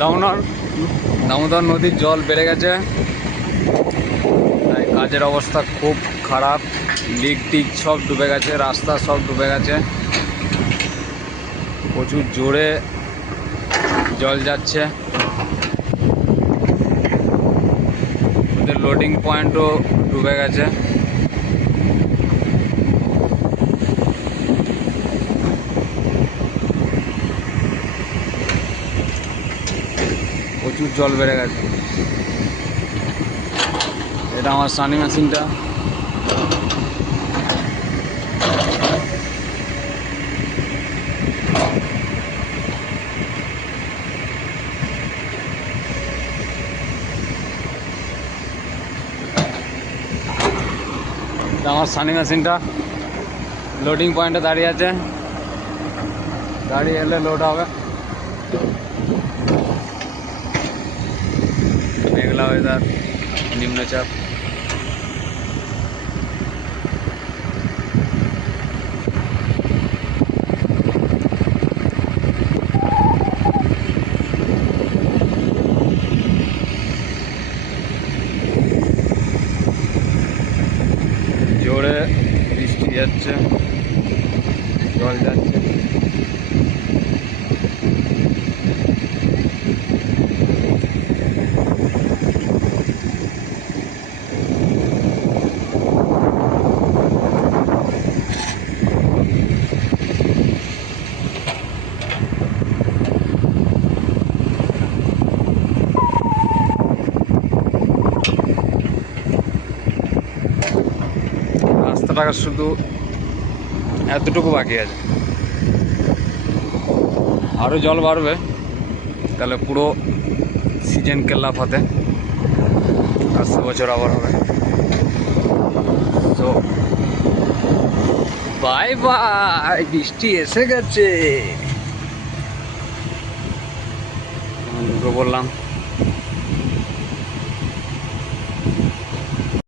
দামোদর নদীর জল বেড়ে গেছে, তাই কাজের অবস্থা খুব খারাপ। লিক টিক সব ডুবে গেছে, রাস্তা সব ডুবে গেছে, প্রচুর জোরে জল যাচ্ছে। ওদের লোডিং পয়েন্টও ডুবে গেছে। প্রচুর জল বেড়ে গেছে। এটা আমার সানি মেশিনটা। আমার সানি মেশিনটা লোডিং পয়েন্টে দাঁড়িয়ে আছে, গাড়ি এলে লোড হবে। মেঘলা ওয়েদার, নিম্নচাপ। জোরে বৃষ্টি যাচ্ছে, জল যাচ্ছে। রাস্তাটা শুধু এতটুকু বাকি আছে, আরও জল বাড়বে, তাহলে পুরো সিজন কেল্লা ফতে আসছে বছর আবার হবে। তো বাই বাই, বৃষ্টি এসে গেছে। দুটো বললাম।